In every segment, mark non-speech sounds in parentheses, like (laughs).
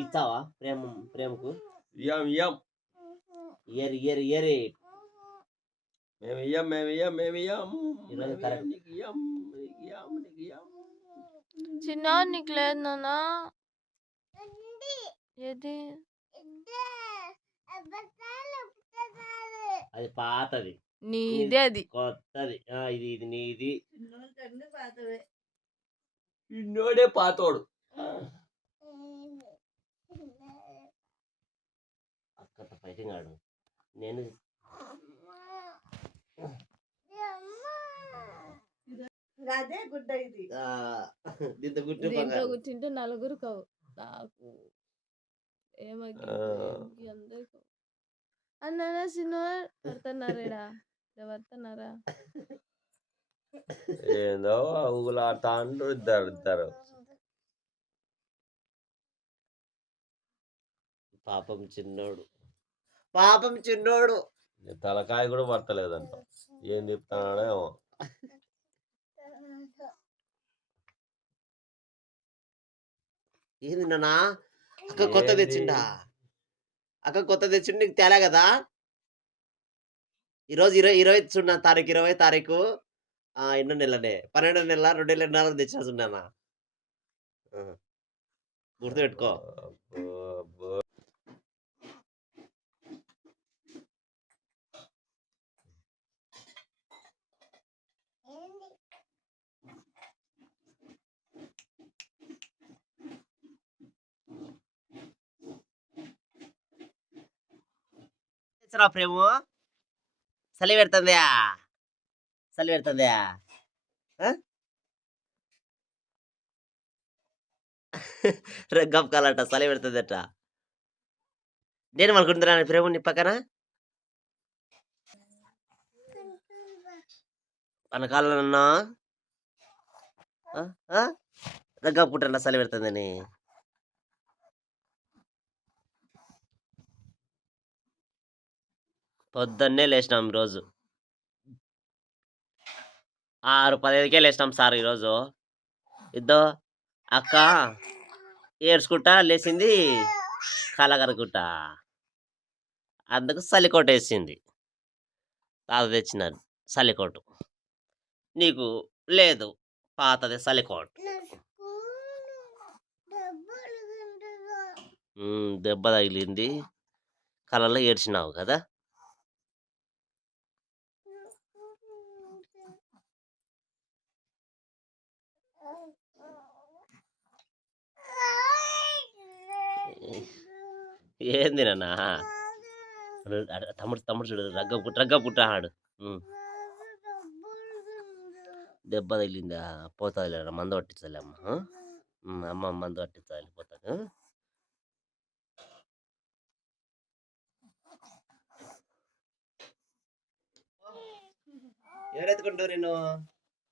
ఇస్తావా ప్రేమ ప్రేమకు? ఇయ్యం ఇయ్యం. ఇయర్ ఇయర్ ఇయర్ మేము ఇయ్యం మేము ఇయ్యం మేము ఇయ్యం. ఈరోజు మేము కరెక్ట్. ఇయ్యం, నీకు ఇయ్యం నీకు ఇయ్యం నీకు ఇయ్యం. చిన్న నీకు లేదు నాన్న. ఏది? అది పాతది. నీదే అది. కొత్తది. ఆ, ఇది ఇది నీది. ఇన్నోడే పాతోడు. ఆడు నేను అదే గుడ్డ ఇది. ఆ, దీంతో గుట్టు దీంట్లో బంగారం. కూర్చుంటే నలుగురు కావు. నాకు ఏమగ్గి ఆ. అందరికి అన్న సినిమా పడుతున్నారేడా పడుతున్నారా? ఏందో ఊగులాడుతా అంటారు ఇద్దరు ఇద్దరు. పాపం చిన్నోడు. పాపం చిన్నోడు. తలకాయ కూడా పడతలేదంట ఏం చెప్తాడో ఏమో ఏంది నాన్న అక్క కొత్త? తెచ్చిండా? అక్క కొత్త తెచ్చిండు నీకు తేలే కదా? ఈరోజు ఇరవై ఇరవై చూడ తారీఖు ఇరవై తారీఖు ఆ, ఎన్నో నెలనే. పన్నెండో నెల రెండు వేల నెలలు తెచ్చిన గుర్తు పెట్టుకో ప్రేము? చలి పెడుతుందా చలి పెడుతుందా గప్కాలంట చలి పెడుతుందట. నేను అనుకుంటున్నాను ప్రేమ నీ పక్కన? అనకాలన్నా గప్పుకుంటాను చలి పెడుతుందని. పొద్దున్నే లేచినాం ఈరోజు. ఆరు పదిహేనుకే లేచినాం సార్ ఈరోజు. ఇద్దో అక్క ఏడ్చుకుంటా లేచింది కలగనుకుంటా అందుకు చలికోట వేసింది. తాత తెచ్చినారు చలికోటు నీకు లేదు పాతది చలికోటు దెబ్బ తగిలింది. కళ్ళలో ఏడ్చినావు కదా? ఏంది నాన్న? తమ్ముడు తమ్ముడు చూడు రగ్గ రగ్గ పుట్టాడు దెబ్బ తగిలిందా? పోతుంది మందు పట్టించాలి అమ్మ అమ్మ మందు పట్టించాలి పోతాడు ఎవరు ఎత్తుకుంటావు నిన్ను?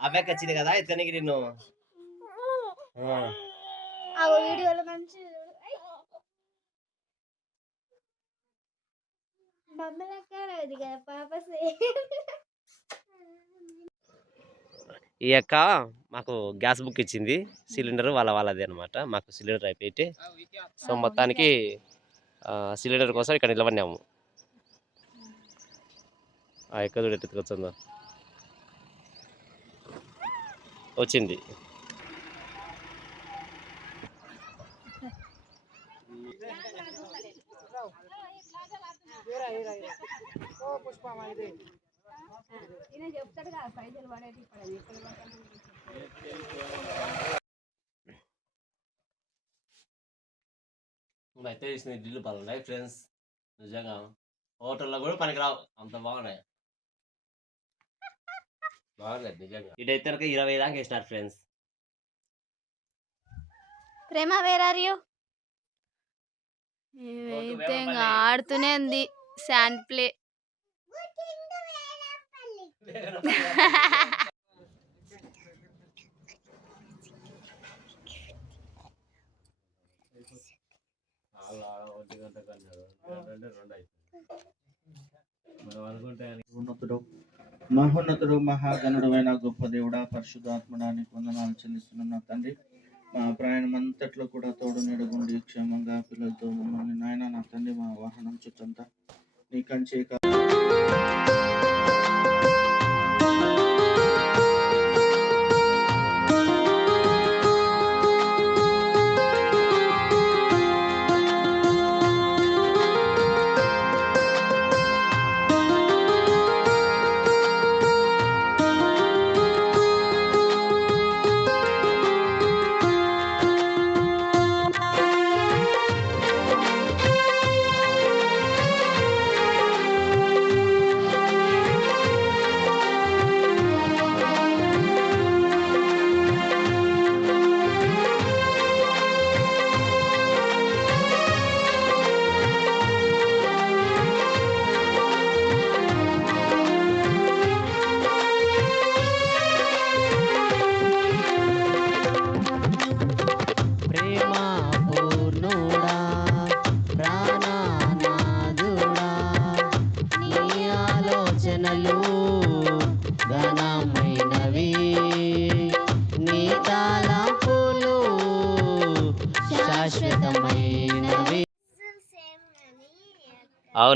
అబ్బాయికి వచ్చింది కదా ఎత్తనికి నేను ఆ. వీడియోలో మంచి బొమ్మలక్కడ ఉంది కదా పాప (laughs) ఈ అక్క మాకు గ్యాస్ బుక్ ఇచ్చింది. సిలిండర్ వాళ్ళ వాళ్ళది అనమాట మాకు సిలిండర్ అయిపోయి సో మొత్తానికి సిలిండర్ కోసం ఇక్కడ నిలబడినాము. ఆ ఎక్క చూడు ఎట్టు ఎత్తుకొచ్చిందో. వచ్చింది. చెప్తాడు కదా పైసలు పడేది పడేది ఎక్కడ అయితే చేసిన ఇడ్లీలు బాగున్నాయి ఫ్రెండ్స్. నిజంగా హోటల్లో కూడా పనికిరావు. అంత బాగున్నాయి. బాగున్నాయి నిజంగా. ఇటైతే ఇరవై దాకా వేసినారు ఫ్రెండ్స్. ప్రేమ వేర్ ఆర్ యూ ఆడుతూనే ఉంది. శాండ్ ప్లే (laughs) మహోన్నతుడు మహాగణుడువైన గొప్ప దేవుడా పరిశుద్ధాత్మడానికి వందనాలు చెల్లిస్తున్న తండ్రి. మా ప్రయాణం అంతట్లో కూడా తోడు నెడగుండి క్షేమంగా పిల్లలతో మమ్మల్ని నాయన నా తండ్రి మా వాహనం చుట్టంతా నీ కంచే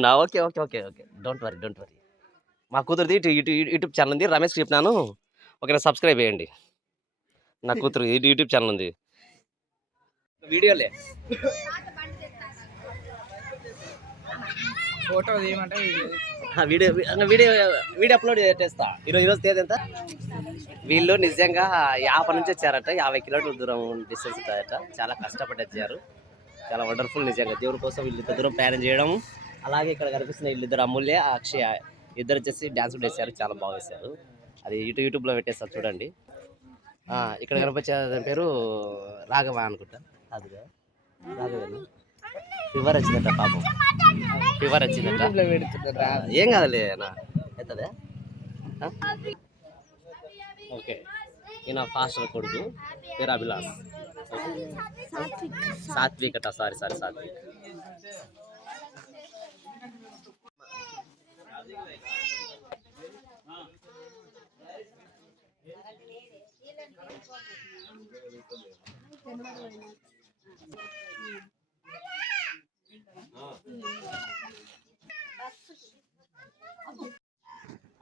అవునా? Okay okay okay okay. Don't worry don't worry. మా కూతురుది ఇటు ఇటు యూట్యూబ్ ఛానల్ ఉంది. రమేష్ చెప్పినాను. ఓకే సబ్స్క్రైబ్ చేయండి. నా కూతురు ఇది యూట్యూబ్ ఛానల్ ఉంది. వీడియోలే. ఫోటో తీయమంటే వీడియో. వీడియో వీడియో అప్లోడ్ చేస్తా ఈరోజు ఈరోజు తేదీ ఎంత? వీళ్ళు నిజంగా యాభై నుంచి వచ్చారట. యాభై కిలోమీటర్ల దూరం డిస్టెన్స్ ఉంటారట చాలా కష్టపడి వచ్చారు. చాలా వండర్ఫుల్ నిజంగా. దేవుడి కోసం వీళ్ళు ఇంత దూరం ప్రయాణం చేయడం. అలాగే ఇక్కడ కనిపిస్తున్న వీళ్ళిద్దరు అమూల్య అక్షయ ఇద్దరు వచ్చేసి డ్యాన్స్ కూడా వేశారు చాలా బాగా వేశారు. అది యూట్యూబ్ యూట్యూబ్లో పెట్టేస్తారు చూడండి. ఆ, ఇక్కడ కనిపించే పేరు రాఘవ అనుకుంటా. అదిగా రాఘవేనా? ఫీవర్ వచ్చిందట పాపం. ఫీవర్ వచ్చిందట. ఏం కాదులే నా. ఎత్తదే? ఓకే. ఈయన ఫాస్టర్ కొడుకు పేరు అభిలాష్. సాత్విక్. అట సారీ సారీ సాత్విక్.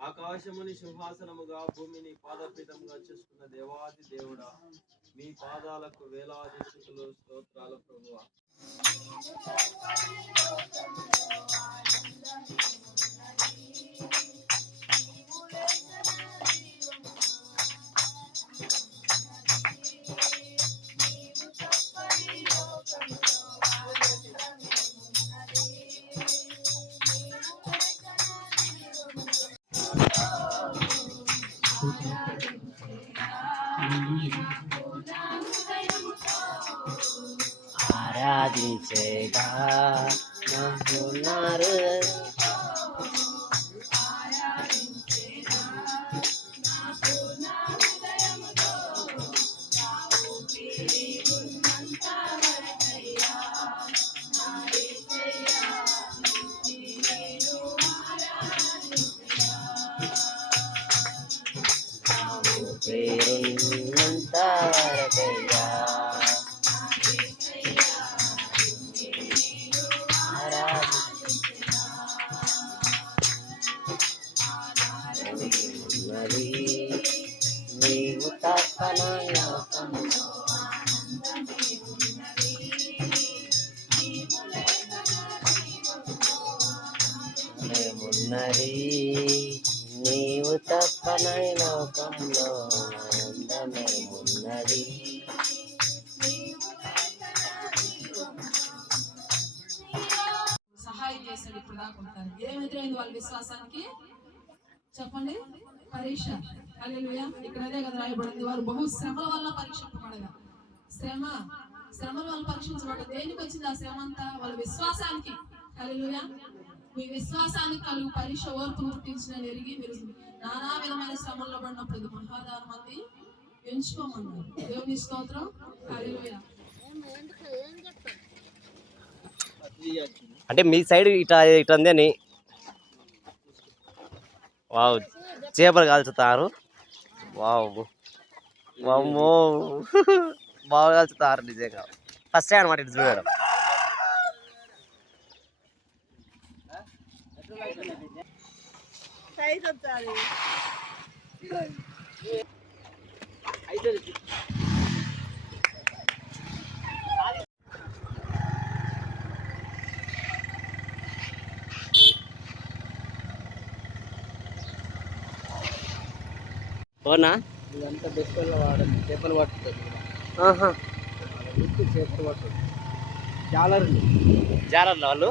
ఆకాశముని సింహాసనముగా భూమిని పాదపీఠముగా చేసుకున్న దేవాది దేవుడా మీ పాదాలకు వేలాది స్థుతులు స్తోత్రాల ప్రభువా. ఆరాధించేగా నవ్వున్నారు లోకములో మేమున్నది నీవు తప్పనై లోకంలో మేమున్నది. సహాయం చేశాడు ఇప్పుడు దాకా ఉంటారు. ఏమైతే వాళ్ళ విశ్వాసానికి? చెప్పండి. పరీక్ష. ఇక్కడ అదే కదా రాయబడింది. వారు బహు శ్రమల వల్ల పరీక్షింపబడగా శ్రమ శ్రమల వల్ల పరీక్షించబడ దేనికి వచ్చింది ఆ శ్రమ అంతా? వాళ్ళ విశ్వాసానికి. కలిలుయా మీ విశ్వాసానికి కలుగు పరీక్ష ఓర్పు గుర్తించిన ఎరిగి మీరు నానా విధమైన శ్రమంలో పడినప్పుడు ఇది మహాదానం మంది ఎంచుకోమన్నారు. దేవుని స్తోత్రం. కలిలుయా అంటే మీ సైడ్ ఇట్లా ఇట్లా అని వావ్. చేపలు కాల్చుతారు. వావ్. వామ్మో. (laughs) బాగా కలుపుతారు నిజంగా. ఫస్ట్ టైం అనమాట ఇటు చూడడం. సైజ్ అవునా? ఇదంతా బెస్ట్ వాడండి చేపలు పట్టుతుంది చేపలు పట్టుతుంది చాలా జాగ్రత్త వాళ్ళు?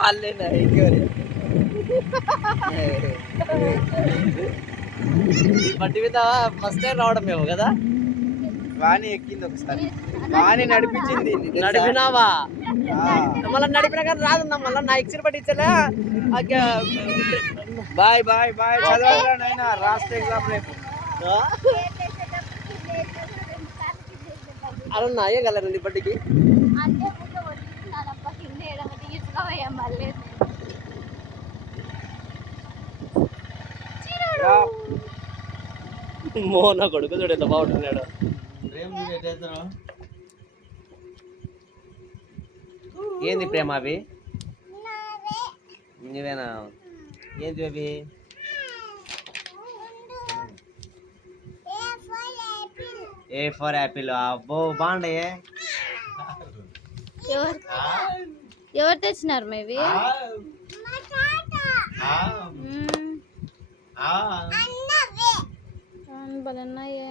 వాళ్ళేనా ఇంకెవరు బండి మీద ఫస్ట్ టైం రావడం మేము కదా? వాణి ఎక్కింది ఒకసారి. వాణి నడిపించింది నడిపినావా? మళ్ళీ నడిపినా కానీ రాదు మళ్ళీ నా ఎక్సిర్ పట్టించలే. Bye bye bye. చదవరా నాయనా రాష్ట్ర ఎగ్జామ్ రేపు. అలా నాయే కలరండి బండికి అంటే ముందు వదిలిస్తున్నాను అప్ప కింద ఎడమ తీసుకోవయ్యా మళ్ళీ. మోన కొడుకు చూడు ఎంత బాగుంటున్నాడు. ఏంది ప్రేమ అవి? నువ్వేనా? ఏంది అవి ఏ ఫర్ యాపిల్ అబ్బో బాగుండయే ఎవరు ఎవరు తెచ్చినారు మేవి బలన్నాయే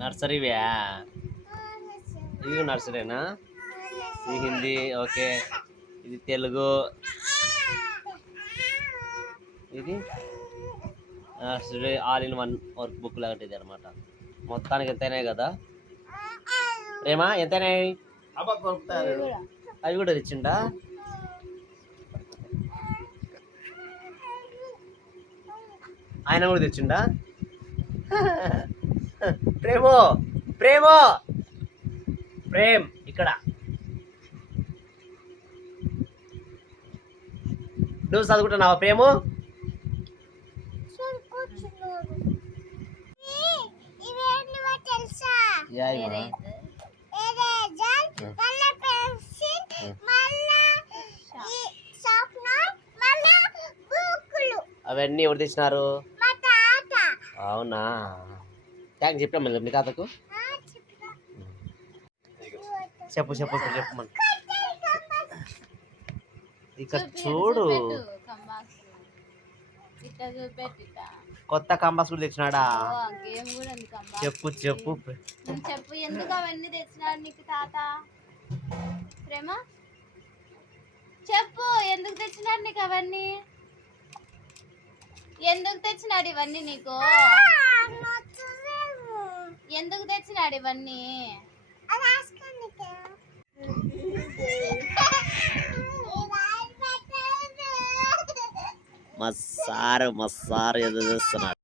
నర్సరీవా? ఇవి నర్సరీనా? ఇది హిందీ ఓకే. ఇది తెలుగు. ఇది? Nursery all in one workbook లాంటిది ఇది అనమాట మొత్తానికి ఎంతైనాయి కదా? ప్రేమ ఎంతైనాయి? అవి కూడా తెచ్చిండా? ఆయన కూడా తెచ్చిండా? (laughs) ప్రేమో ప్రేమో. ప్రేమ్ ఇక్కడ. నువ్వు చదువుకుంటున్నావా ప్రేము? అవన్నీ ఎవరు తెచ్చినారు? తాత. అవునా? థ్యాంక్స్ చెప్పాం మళ్ళీ మీ తాతకు? ఆ, చెప్పు. చెప్పు చెప్పు ఇప్పుడు మన ఇక్కడ చూడు. కొత్త కంబాస్ కూడా తెచ్చినాడా? చెప్పు చెప్పు. చెప్పు ఎందుకు అవన్నీ తెచ్చినాడు నీకు తాత? ప్రేమ? చెప్పు ఎందుకు తెచ్చినాడు నీకు అవన్నీ? ఎందుకు తెచ్చినాడు ఇవన్నీ నీకు? ఎందుకు తెచ్చినాడు ఇవన్నీ అది రాసుకోనీకే. మా సారు మా సారు ఏదో చేస్తున్నాడు